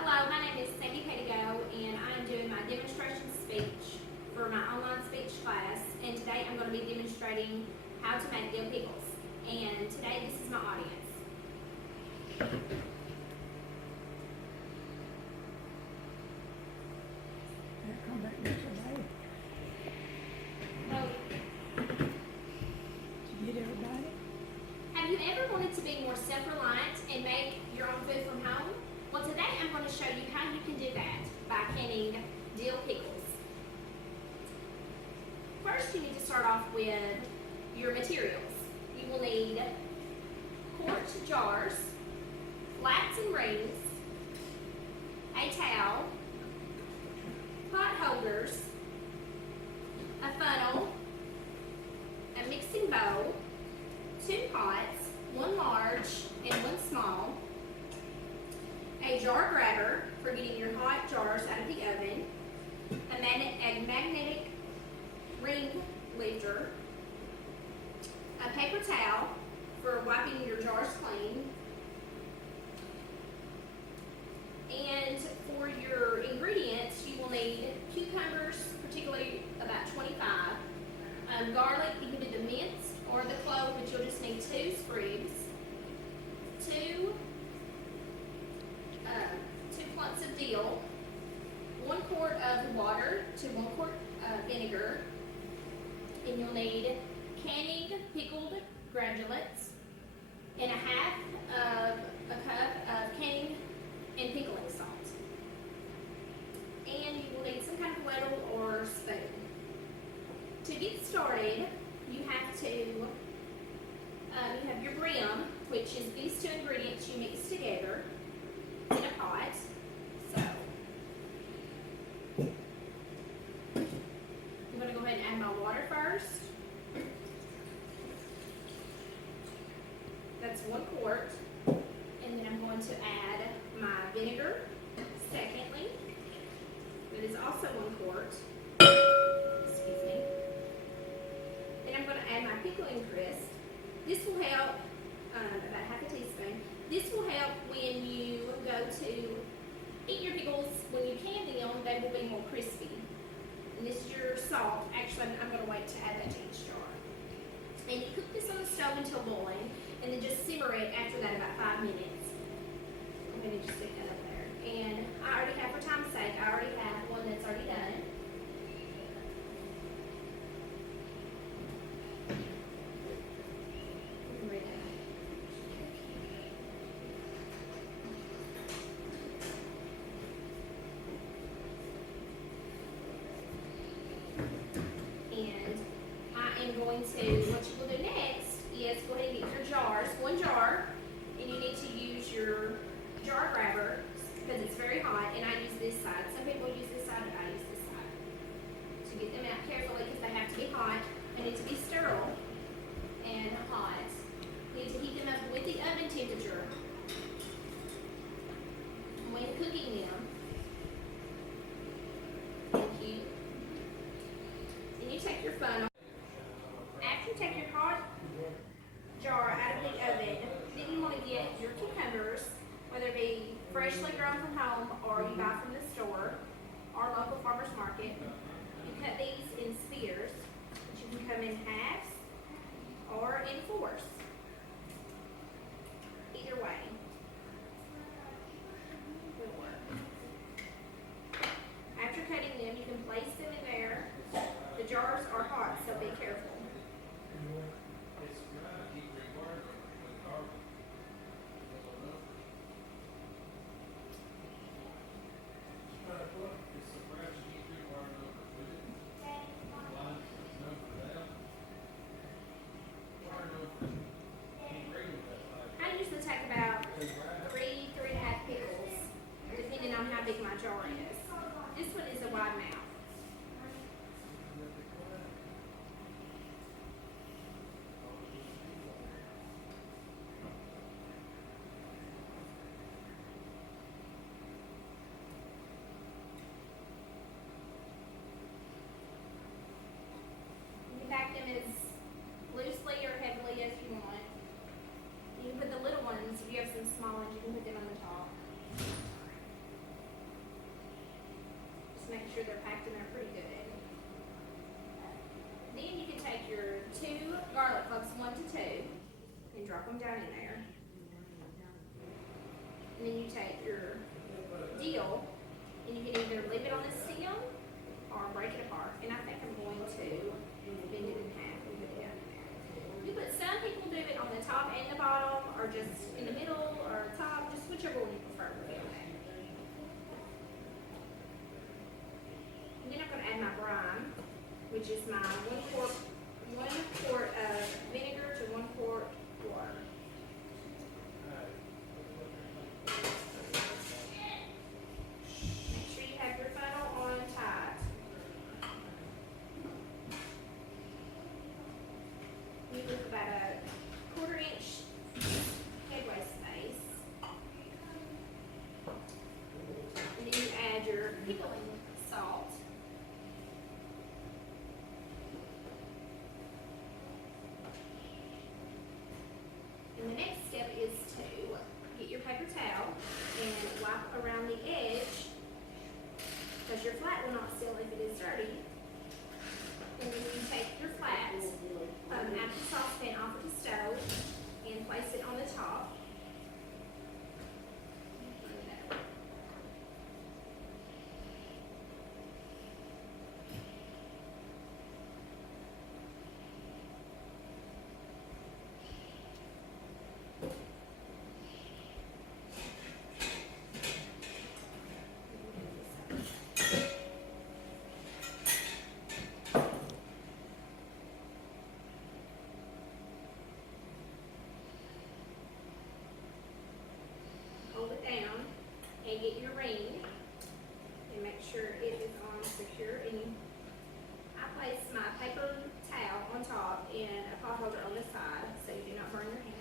Hello, my name is Pedigo, and I am doing my demonstration speech for my online speech class. And today I'm going to be demonstrating how to make dill pickles. And today this is my audience. Come back yesterday. So, Did you get everybody? have you ever wanted to be more self-reliant and make your own food from home? Well, today I'm going to show you how you can do that by canning dill pickles. First, you need to start off with your materials. You will need quart jars, flats and rings, a towel, pot holders, a funnel, a mixing bowl, 2 pots, 1 large and 1 small, a jar grabber for getting your hot jars out of the oven, a magnetic ring lifter, a paper towel for wiping your jars clean, and for your ingredients you will need cucumbers, particularly about 25, garlic, you can do the minced or the clove, but you'll just need 2 sprigs, 2 clumps of dill, 1 quart of water to 1 quart vinegar, and you'll need canning pickled granulates and a half of a cup of canning and pickling salt. And you will need some kind of ladle or spoon. To get started, you have to, you have your brim, which is these 2 ingredients you mix together in a pot. So, I'm going to go ahead and add my water first. That's 1 quart. And then I'm going to add my vinegar, secondly. It is also 1 quart. Excuse me. Then I'm going to add my pickling crisp. This will help, about half a teaspoon. This will help when you go to eat your pickles. When you can them, they will be more crispy. And this is your salt. Actually, I'm going to wait to add that to each jar. And you cook this on the stove until boiling, and then just simmer it after that about 5 minutes. I'm going to just stick that up there. And I already have, for time's sake, I already have one that's already done. And I am going to, what you will do next is go ahead and get your jars, 1 jar, and you need to use your jar grabber because it's very hot, and I use this side. Some people use this side, but I use this side. To get them out carefully because they have to be hot. They need to be sterile and hot. You need to heat them up with the oven temperature when cooking them. Thank you. Then you take your funnel. After you take your hot jar out of the oven, then you want to get your cucumbers, whether it be freshly grown from home or you buy from the store or local farmer's market. You cut these in spears, which you can cut in halves or in 4s. Either way will work. After cutting them, you can place them in there. The jars are hot, so be careful. I usually take about 3.5 pickles, depending on how big my jar is. This one is a wide mouth. You can pack them as loosely or heavily as you want. You can put the little ones, if you have some small ones, you can put them on the top. And then you take your deal and you can either leave it on the stem or break it apart. And I think I'm going to bend it in half and put it down in there. Some people do it on the top and the bottom, or just in the middle or top, just whichever one you prefer. And then I'm going to add my brine, which is my 1 quart of vinegar to 1 quart water. Make sure you have your funnel on tight. You leave about a 1/4 inch headway space. And then you add your pickling salt. And the next step is to get your paper towel and wipe around the edge, because your flat will not seal if it is dirty. And then you take your flat out of the saucepan off of the stove and place it on the top. Hold it down and get your ring and make sure it is on secure. And I place my paper towel on top and a pot holder on the side so you do not burn your hands.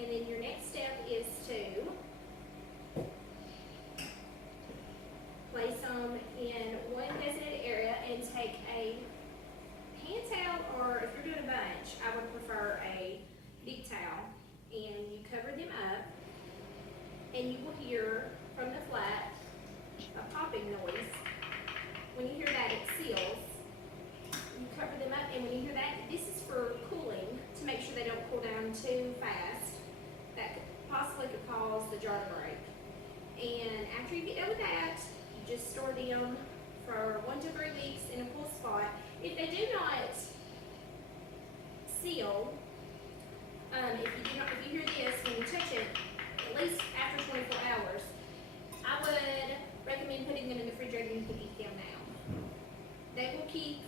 And then your next step is to place them in one designated area and take a hand towel, or if you're doing a bunch, I would prefer a big towel, and you cover them up, and you will hear from the flat a popping noise. When you hear that, it seals. You cover them up, and when you hear that, this is for cooling, to make sure they don't cool down too fast. That could cause the jar to break. And after you get done with that, you just store them for 1 to 3 weeks in a cool spot. If they do not seal, if you hear this when you touch it, at least after 24 hours, I would recommend putting them in the refrigerator and you can eat them now. They will keep